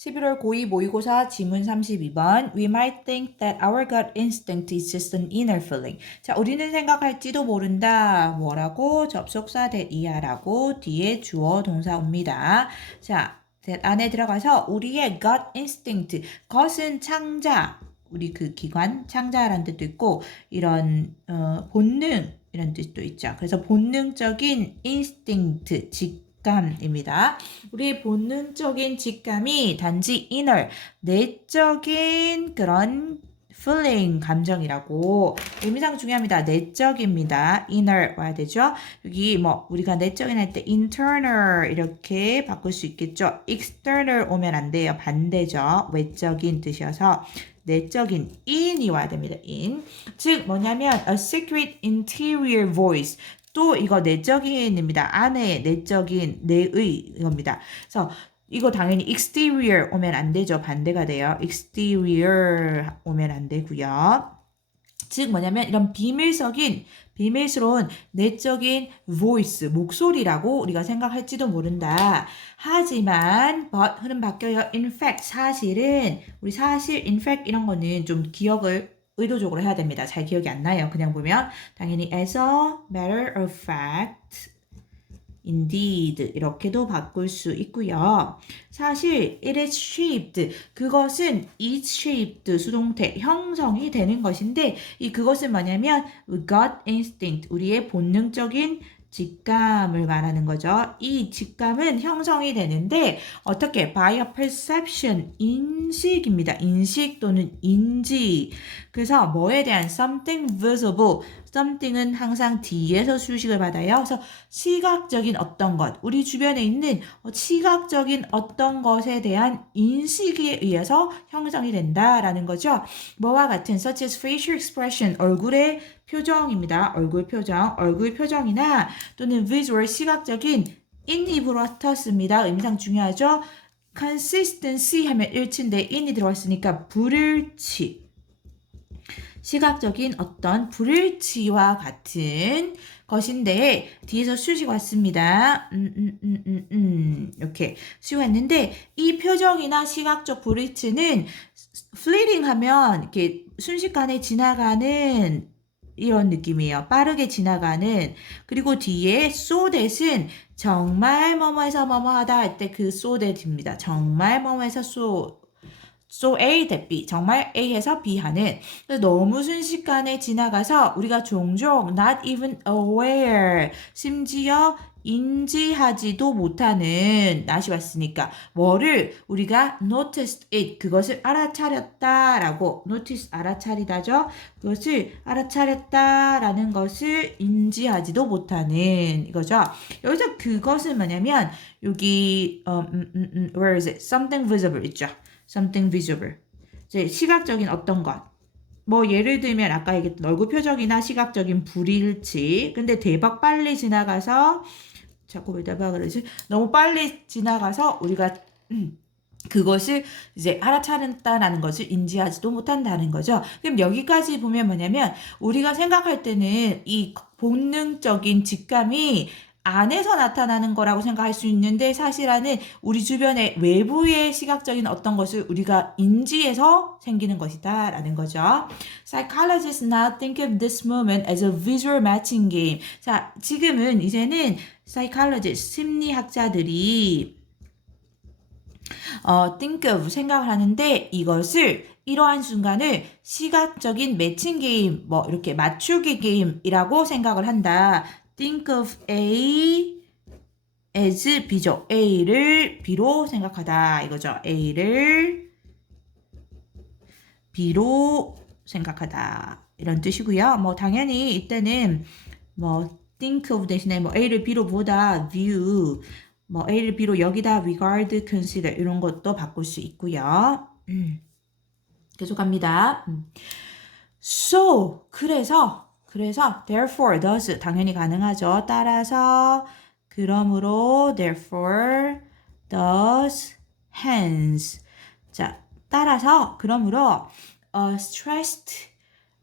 11월 고2 모의고사 지문 32번 We might think that our gut instinct is just an inner feeling. 자, 우리는 생각할지도 모른다. 뭐라고? 접속사 that이야라고 뒤에 주어 동사 옵니다. 자, 안에 들어가서 우리의 gut instinct, gut은 창자, 우리 그 기관 창자라는 뜻도 있고 이런 어, 본능 이런 뜻도 있죠. 그래서 본능적인 instinct, 직감입니다. 우리 본능적인 직감이 단지 inner, 내적인 그런 feeling, 감정이라고 의미상 중요합니다. 내적입니다. inner 와야 되죠. 여기 뭐 우리가 내적인 할 때 internal 이렇게 바꿀 수 있겠죠. external 오면 안 돼요. 반대죠. 외적인 뜻이어서 내적인 in이 와야 됩니다. in. 즉 뭐냐면 a secret interior voice 또 이거 내적인입니다. 안에 내적인 내의 이겁니다. 그래서 이거 당연히 exterior 오면 안 되죠. 반대가 돼요. exterior 오면 안 되고요. 즉 뭐냐면 이런 비밀적인 비밀스러운 내적인 voice 목소리라고 우리가 생각할지도 모른다. 하지만 but 흐름 바뀌어요. in fact 사실은 우리 사실 in fact 이런 거는 좀 기억을 의도적으로 해야 됩니다. 잘 기억이 안 나요. 그냥 보면 당연히 as a matter of fact indeed 이렇게도 바꿀 수 있고요. 사실 it is shaped 그것은 is shaped 수동태 형성이 되는 것인데 이 그것은 뭐냐면 gut instinct 우리의 본능적인 직감을 말하는 거죠. 이 직감은 형성이 되는데 어떻게 by a perception 인식입니다. 인식 또는 인지. 그래서 뭐에 대한 something visible something은 항상 뒤에서 수식을 받아요. 그래서 시각적인 어떤 것, 우리 주변에 있는 시각적인 어떤 것에 대한 인식에 의해서 형성이 된다라는 거죠. 뭐와 같은 such as facial expression, 얼굴의 표정입니다. 얼굴 표정, 얼굴 표정이나 또는 visual 시각적인 인이 붙었습니다. 의미상 중요하죠. consistency 하면 일치인데 in이 들어왔으니까 불일치. 시각적인 어떤 불일치와 같은 것인데 뒤에서 수식 왔습니다. 음, 음, 음, 음, 음. 이렇게 수식 왔는데 이 표정이나 시각적 불일치는 플리링 하면 이렇게 순식간에 지나가는 이런 느낌이에요. 빠르게 지나가는 그리고 뒤에 so that은 정말 뭐뭐해서 뭐뭐하다 할 때 그 so that입니다. 정말 뭐뭐해서 so so A B 정말 A에서 B 하는. 너무 순식간에 지나가서 우리가 종종 not even aware 심지어 인지하지도 못하는 낫이 왔으니까 뭐를 우리가 noticed it 그것을 알아차렸다라고 notice 알아차리다죠. 그것을 알아차렸다라는 것을 인지하지도 못하는 이거죠. 여기서 그것은 뭐냐면 여기 어, 음, 음, 음, where is it? something visible 있죠 something visible. 이제 시각적인 어떤 것. 뭐 예를 들면 아까 얘기했던 얼굴 표정이나 시각적인 불일치. 근데 대박 빨리 지나가서 자꾸 왜 대박 그러지? 너무 빨리 지나가서 우리가 음, 그것을 이제 알아차렸다라는 것을 인지하지도 못한다는 거죠. 그럼 여기까지 보면 뭐냐면 우리가 생각할 때는 이 본능적인 직감이 안에서 나타나는 거라고 생각할 수 있는데 사실은 우리 주변의 외부의 시각적인 어떤 것을 우리가 인지해서 생기는 것이다 라는 거죠. Psychologists now think of this moment as a visual matching game. 자, 지금은 이제는 psychologist, 심리학자들이 어, think of 생각을 하는데 이것을 이러한 순간을 시각적인 매칭 게임, 뭐 이렇게 맞추기 게임이라고 생각을 한다. Think of A as B죠. A를 B로 생각하다 이거죠. A를 B로 생각하다 이런 뜻이고요. 뭐 당연히 이때는 뭐 think of 대신에 뭐 A를 B로 보다 view 뭐 A를 B로 여기다 regard, consider 이런 것도 바꿀 수 있고요. 음. 계속합니다. 음. So 그래서 그래서 therefore, thus 당연히 가능하죠. 따라서 그러므로 therefore, thus, hence. 자, 따라서 그러므로 uh, stressed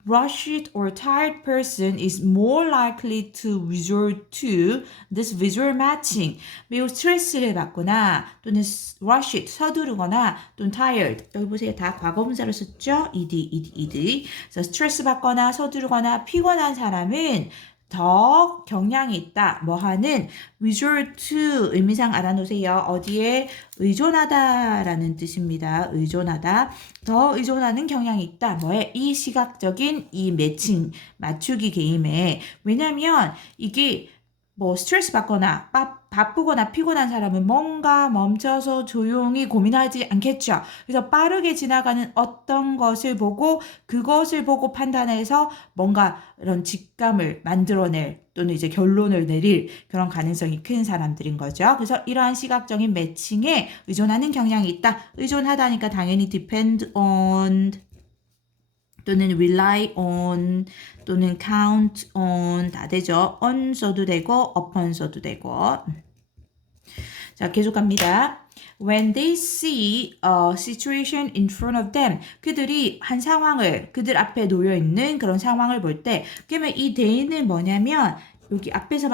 rushed or tired person is more likely to resort to this visual matching. 매우 스트레스를 받거나 또는 rushed, 서두르거나 또는 tired. 여기 보세요. 다 과거분사로 썼죠? ed, ed, ed. 그래서 스트레스 받거나 서두르거나 피곤한 사람은 더 경향이 있다. 뭐 하는 resort to 의미상 알아놓으세요. 어디에 의존하다라는 뜻입니다. 의존하다. 더 의존하는 경향이 있다. 뭐에? 이 시각적인 이 매칭 맞추기 게임에 왜냐면 이게 뭐 스트레스 받거나 바, 바쁘거나 피곤한 사람은 뭔가 멈춰서 조용히 고민하지 않겠죠. 그래서 빠르게 지나가는 어떤 것을 보고 그것을 보고 판단해서 뭔가 이런 직감을 만들어낼 또는 이제 결론을 내릴 그런 가능성이 큰 사람들인 거죠. 그래서 이러한 시각적인 매칭에 의존하는 경향이 있다. 의존하다니까 당연히 depend on 또는 rely on 또는 count on 다 되죠. on 써도 되고 upon 써도 되고. 자, 계속 갑니다. When they see a situation in front of them, 그들이 한 상황을 그들 앞에 놓여 있는 그런 상황을 볼 때, 그러면 이 they는 뭐냐면 여기 앞에서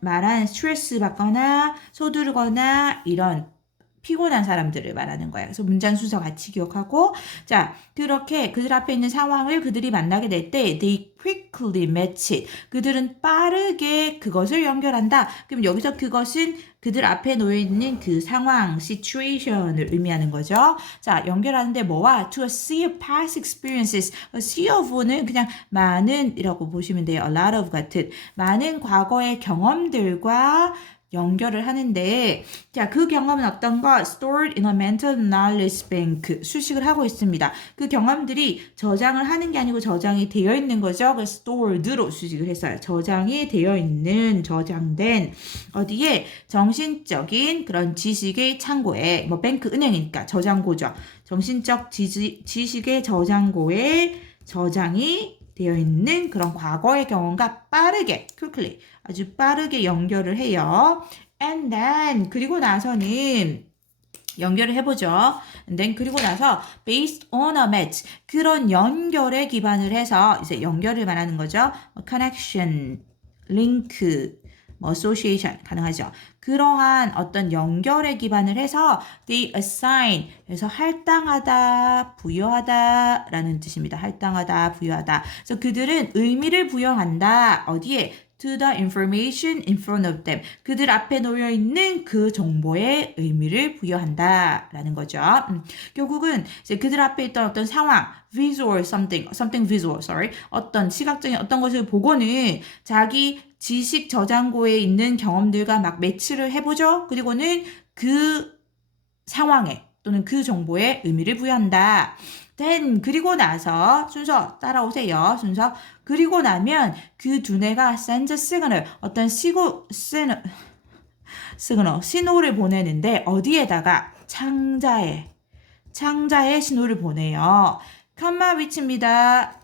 말한 스트레스 받거나 소두르거나 이런 피곤한 사람들을 말하는 거예요. 그래서 문장 순서 같이 기억하고 자 그렇게 그들 앞에 있는 상황을 그들이 만나게 될 때 they quickly match it. 그들은 빠르게 그것을 연결한다. 그럼 여기서 그것은 그들 앞에 놓여 있는 그 상황, situation을 의미하는 거죠. 자, 연결하는데 뭐와 to a sea of past experiences. a sea of는 그냥 많은이라고 보시면 돼요. a lot of 같은 많은 과거의 경험들과 연결을 하는데 자, 그 경험은 어떤 거? stored in a mental knowledge bank 수식을 하고 있습니다. 그 경험들이 저장을 하는 게 아니고 저장이 되어 있는 거죠. 그 stored로 수식을 했어요. 저장이 되어 있는 저장된 어디에 정신적인 그런 지식의 창고에 뭐 뱅크 은행이니까 저장고죠. 정신적 지지, 지식의 저장고에 저장이 되어 있는 그런 과거의 경험과 빠르게 quickly 아주 빠르게 연결을 해요. And then 그리고 나서는 연결을 해보죠. And then 그리고 나서 based on a match 그런 연결에 기반을 해서 이제 연결을 말하는 거죠. connection, link, 뭐 association 가능하죠. 그러한 어떤 연결에 기반을 해서 they assign 그래서 할당하다, 부여하다라는 뜻입니다. 할당하다, 부여하다. 그래서 그들은 의미를 부여한다. 어디에? to the information in front of them. 그들 앞에 놓여 있는 그 정보에 의미를 부여한다라는 거죠. 음, 결국은 이제 그들 앞에 있던 어떤 상황, visual something, something visual, sorry, 어떤 시각적인 어떤 것을 보고는 자기 지식 저장고에 있는 경험들과 막 매치를 해보죠. 그리고는 그 상황에 또는 그 정보에 의미를 부여한다. then 그리고 나서 순서 따라오세요. 순서 그리고 나면 그 두뇌가 sends a signal 어떤 시고 시그널 시그널 신호를 보내는데 어디에다가 창자에 창자에 신호를 보내요. 컴마 위치입니다.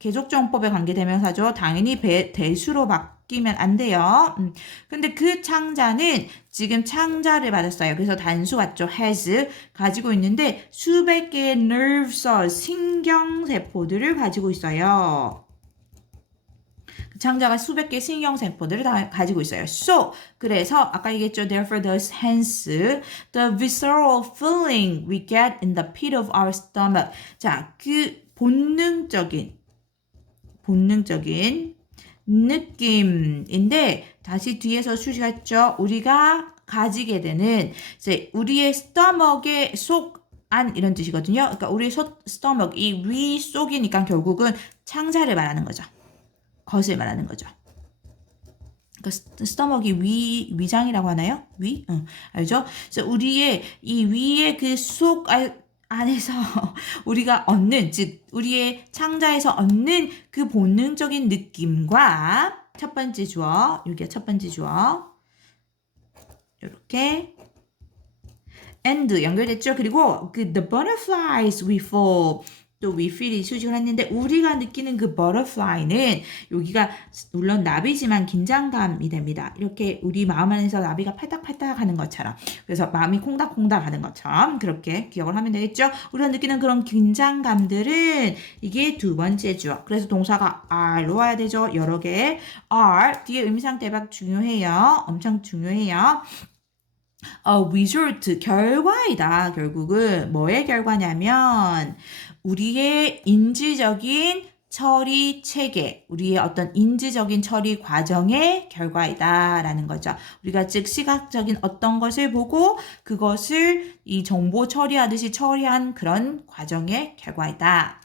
계속정법에 관계대명사죠. 당연히 배, 대수로 바 뀌면 안 돼요. 음. 근데 그 창자는 지금 창자를 받았어요. 그래서 단수 같죠. has 가지고 있는데 수백 개의 nerve cells, 신경세포들을 가지고 있어요. 그 창자가 수백 개의 신경세포들을 다 가지고 있어요. So, 그래서 아까 얘기했죠. Therefore, thus, hence, the visceral feeling we get in the pit of our stomach. 자, 그 본능적인 본능적인 느낌인데 다시 뒤에서 수식했죠. 우리가 가지게 되는 이제 우리의 스토먹의 속 안 이런 뜻이거든요. 그러니까 우리의 소, 스토먹 이 위 속이니까 결국은 창자를 말하는 거죠. 것을 말하는 거죠. 그러니까 스토먹이 위 위장이라고 하나요? 위? 응, 알죠? 그래서 우리의 이 위의 그 속 안에서 우리가 얻는, 즉, 우리의 창자에서 얻는 그 본능적인 느낌과 첫 번째 주어, 여기가 첫 번째 주어. 이렇게. and 연결됐죠? 그리고 그 the butterflies we fall 또 feel이 수식을 했는데 우리가 느끼는 그 butterfly는 여기가 물론 나비지만 긴장감이 됩니다. 이렇게 우리 마음 안에서 나비가 팔딱팔딱 하는 것처럼 그래서 마음이 콩닥콩닥 하는 것처럼 그렇게 기억을 하면 되겠죠. 우리가 느끼는 그런 긴장감들은 이게 두 번째 주어. 그래서 동사가 are로 와야 되죠. 여러 개 are 뒤에 의미상 대박 중요해요. 엄청 중요해요. 어, result 결과이다. 결국은 뭐의 결과냐면 우리의 인지적인 처리 체계, 우리의 어떤 인지적인 처리 과정의 결과이다라는 거죠. 우리가 즉 시각적인 어떤 것을 보고 그것을 이 정보 처리하듯이 처리한 그런 과정의 결과이다.